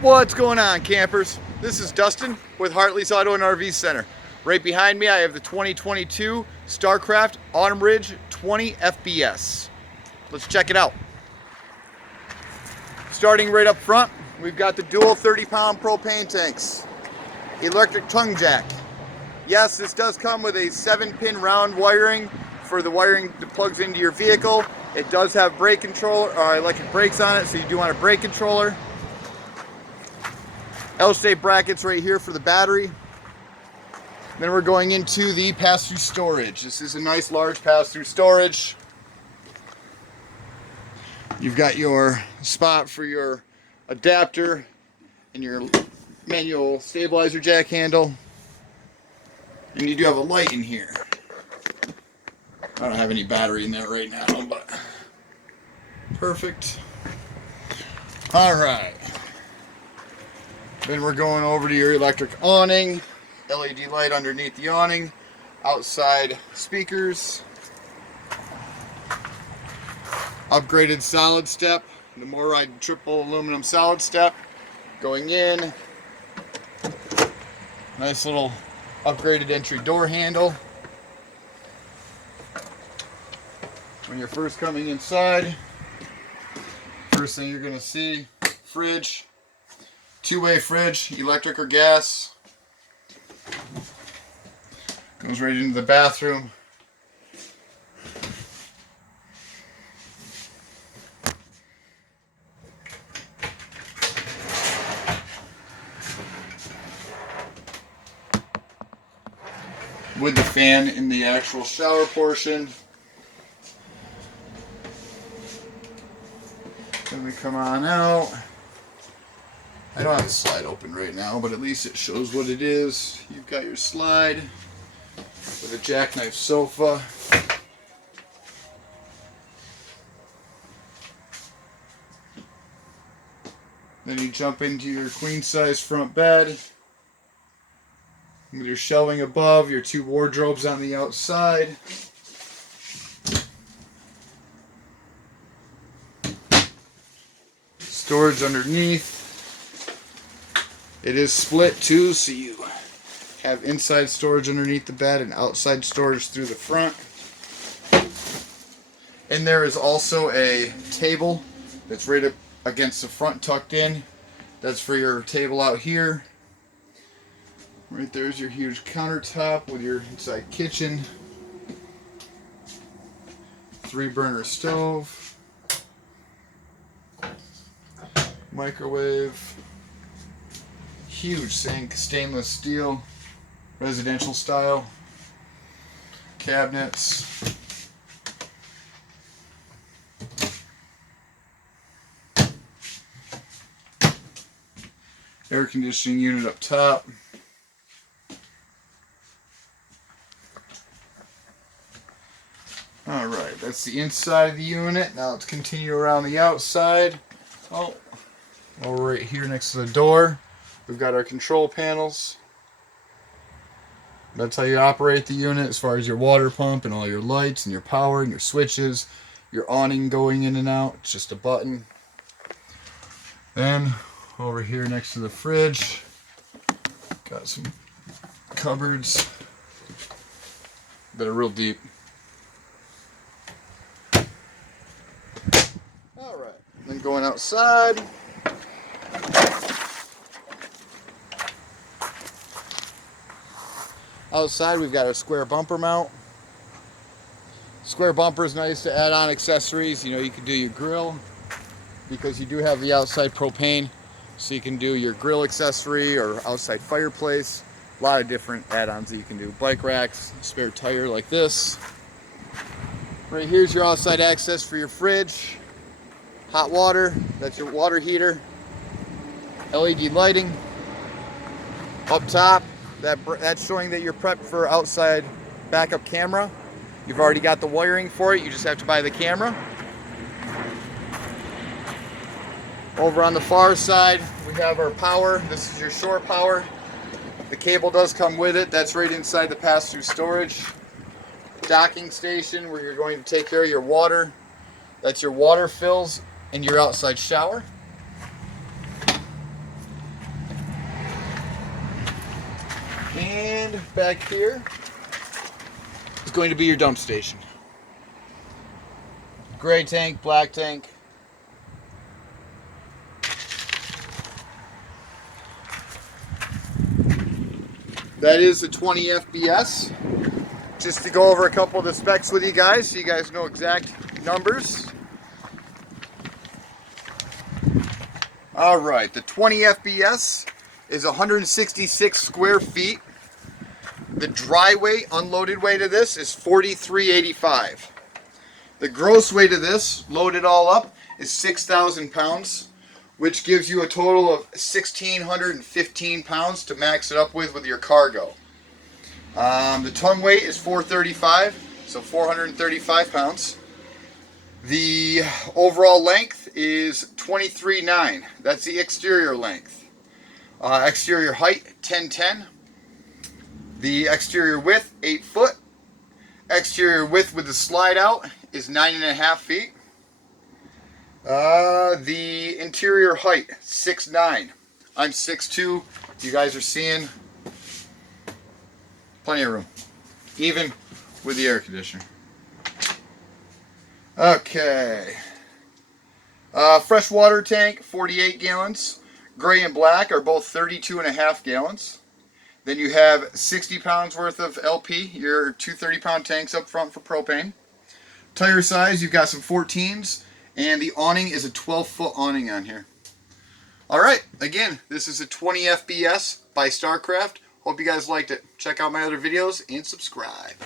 What's going on, campers? This is Dustin with Hartleys Auto and RV Center. Right behind me I have the 2022 StarCraft Autumn Ridge 20 FBS. Let's check it out. Starting right up front, we've got the dual 30-pound propane tanks. Electric tongue jack. Yes, this does come with a 7-pin round wiring for the wiring that plugs into your vehicle. It does have brake controller, or electric brakes on it, so you do want a brake controller. L-shaped brackets right here for the battery. Then we're going into the pass-through storage. This is a nice large pass-through storage. You've got your spot for your adapter and your manual stabilizer jack handle. And you do have a light in here. I don't have any battery in there right now, but perfect. All right. Then we're going over to your electric awning, LED light underneath the awning, outside speakers, upgraded solid step, the Moride triple aluminum solid step going in, nice little upgraded entry door handle. When you're first coming inside, first thing you're going to see, fridge. Two-way fridge, electric or gas. Goes right into the bathroom. With the fan in the actual shower portion. Then we come on out. I don't have the slide open right now, but at least it shows what it is. You've got your slide with a jackknife sofa. Then you jump into your queen size front bed with your shelving above, your two wardrobes on the outside. Storage underneath. It is split too, so you have inside storage underneath the bed and outside storage through the front. And there is also a table that's right up against the front, tucked in. That's for your table out here. Right there's your huge countertop with your inside kitchen. 3-burner stove. Microwave. Huge sink, stainless steel, residential style. Cabinets. Air conditioning unit up top. Alright, that's the inside of the unit. Now let's continue around the outside. Oh, over right here next to the door. We've got our control panels. That's how you operate the unit as far as your water pump and all your lights and your power and your switches. Your awning going in and out. It's just a button. Then over here next to the fridge, got some cupboards that are real deep. Alright, then going outside. Outside we've got a square bumper mount. Square bumper is nice to add on accessories. You know, you can do your grill because you do have the outside propane, so you can do your grill accessory or outside fireplace. A lot of different add-ons that you can do. Bike racks, spare tire like this. Right here's your outside access for your fridge. Hot water, that's your water heater. LED lighting. Up top, that's showing that you're prepped for outside backup camera. You've already got the wiring for it, you just have to buy the camera. Over on the far side, we have our power. This is your shore power. The cable does come with it. That's right inside the pass-through storage. Docking station where you're going to take care of your water. That's your water fills in your outside shower. And back here is going to be your dump station. Gray tank, black tank. That is a 20 FBS. Just to go over a couple of the specs with you guys so you guys know exact numbers. Alright, the 20 FBS is 166 square feet. The dry weight, unloaded weight of this is 4385. The gross weight of this, loaded all up, is 6,000 pounds, which gives you a total of 1,615 pounds to max it up with your cargo. The ton weight is 435, so 435 pounds. The overall length is 23.9. That's the exterior length. Exterior height, 1010. The exterior width, 8 foot. Exterior width with the slide out is 9.5 feet. The interior height, 6'9". I'm 6'2". You guys are seeing plenty of room, even with the air conditioner. Okay. Freshwater tank, 48 gallons. Gray and black are both 32.5 gallons. Then you have 60 pounds worth of LP, your two 30-pound tanks up front for propane. Tire size, you've got some 14s, and the awning is a 12-foot awning on here. Alright, again, this is a 20 FBS by StarCraft. Hope you guys liked it. Check out my other videos and subscribe.